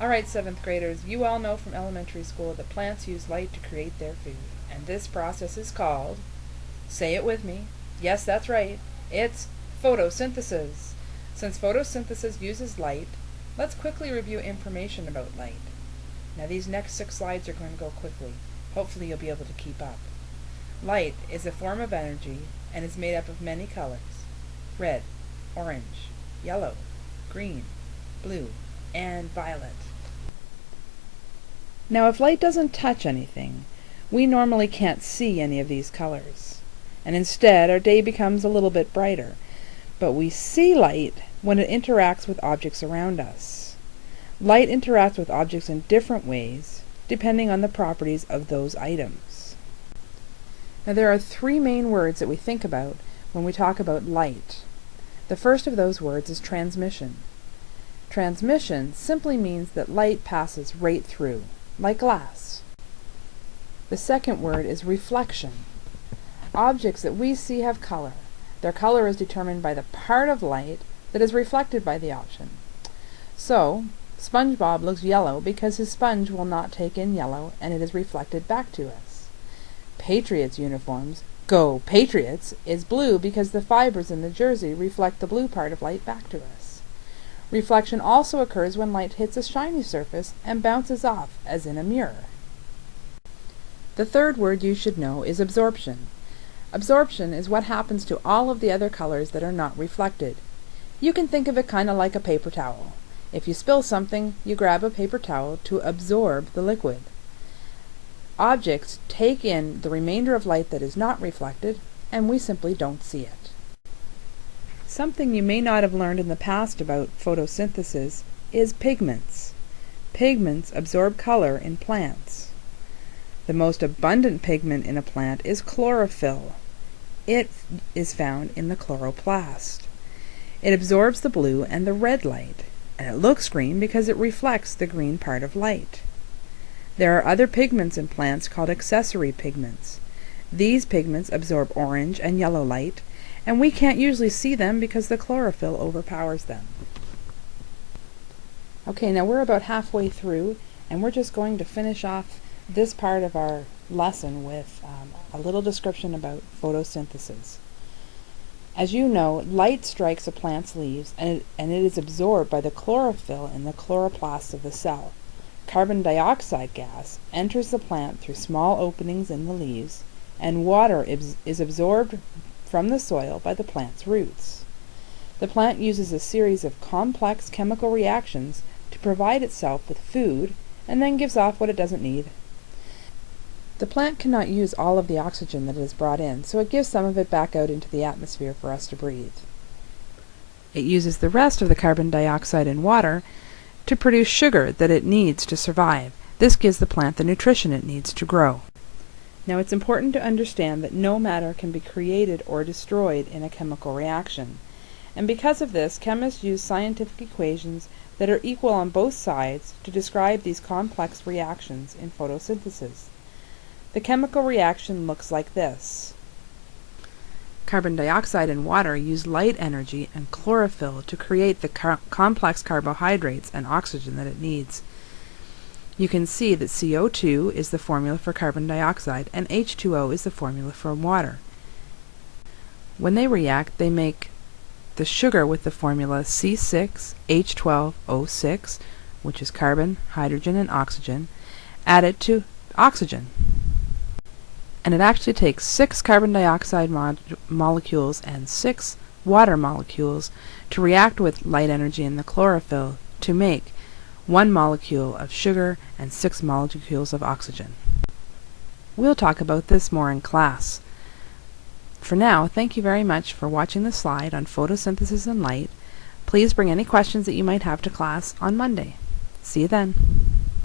Alright, 7th graders, you all know from elementary school that plants use light to create their food. And this process is called, say it with me, yes, that's right, it's photosynthesis. Since photosynthesis uses light, let's quickly review information about light. Now these next 6 slides are going to go quickly. Hopefully you'll be able to keep up. Light is a form of energy and is made up of many colors: red, orange, yellow, green, blue, and violet. Now if light doesn't touch anything, we normally can't see any of these colors, and instead our day becomes a little bit brighter. But we see light when it interacts with objects around us. Light interacts with objects in different ways, depending on the properties of those items. Now there are 3 main words that we think about when we talk about light. The first of those words is transmission. Transmission simply means that light passes right through, like glass. The second word is reflection. Objects that we see have color. Their color is determined by the part of light that is reflected by the object. So, SpongeBob looks yellow because his sponge will not take in yellow and it is reflected back to us. Patriots' uniforms, Go Patriots, is blue because the fibers in the jersey reflect the blue part of light back to us. Reflection also occurs when light hits a shiny surface and bounces off, as in a mirror. The third word you should know is absorption. Absorption is what happens to all of the other colors that are not reflected. You can think of it kind of like a paper towel. If you spill something, you grab a paper towel to absorb the liquid. Objects take in the remainder of light that is not reflected, and we simply don't see it. Something you may not have learned in the past about photosynthesis is pigments. Pigments absorb color in plants. The most abundant pigment in a plant is chlorophyll. It is found in the chloroplast. It absorbs the blue and the red light, and it looks green because it reflects the green part of light. There are other pigments in plants called accessory pigments. These pigments absorb orange and yellow light, and we can't usually see them because the chlorophyll overpowers them. Okay, now we're about halfway through, and we're just going to finish off this part of our lesson with a little description about photosynthesis. As you know, light strikes a plant's leaves, and it is absorbed by the chlorophyll in the chloroplast of the cell. Carbon dioxide gas enters the plant through small openings in the leaves, and water is absorbed from the soil by the plant's roots. The plant uses a series of complex chemical reactions to provide itself with food, and then gives off what it doesn't need. The plant cannot use all of the oxygen that it has brought in, so it gives some of it back out into the atmosphere for us to breathe. It uses the rest of the carbon dioxide and water to produce sugar that it needs to survive. This gives the plant the nutrition it needs to grow. Now it's important to understand that no matter can be created or destroyed in a chemical reaction. And because of this, chemists use scientific equations that are equal on both sides to describe these complex reactions in photosynthesis. The chemical reaction looks like this. Carbon dioxide and water use light energy and chlorophyll to create the complex carbohydrates and oxygen that it needs. You can see that CO2 is the formula for carbon dioxide and H2O is the formula for water. When they react, they make the sugar with the formula C6H12O6, which is carbon, hydrogen, and oxygen, added to oxygen. And it actually takes 6 carbon dioxide molecules and 6 water molecules to react with light energy in the chlorophyll to make 1 molecule of sugar and 6 molecules of oxygen. We'll talk about this more in class. For now, thank you very much for watching the slide on photosynthesis and light. Please bring any questions that you might have to class on Monday. See you then.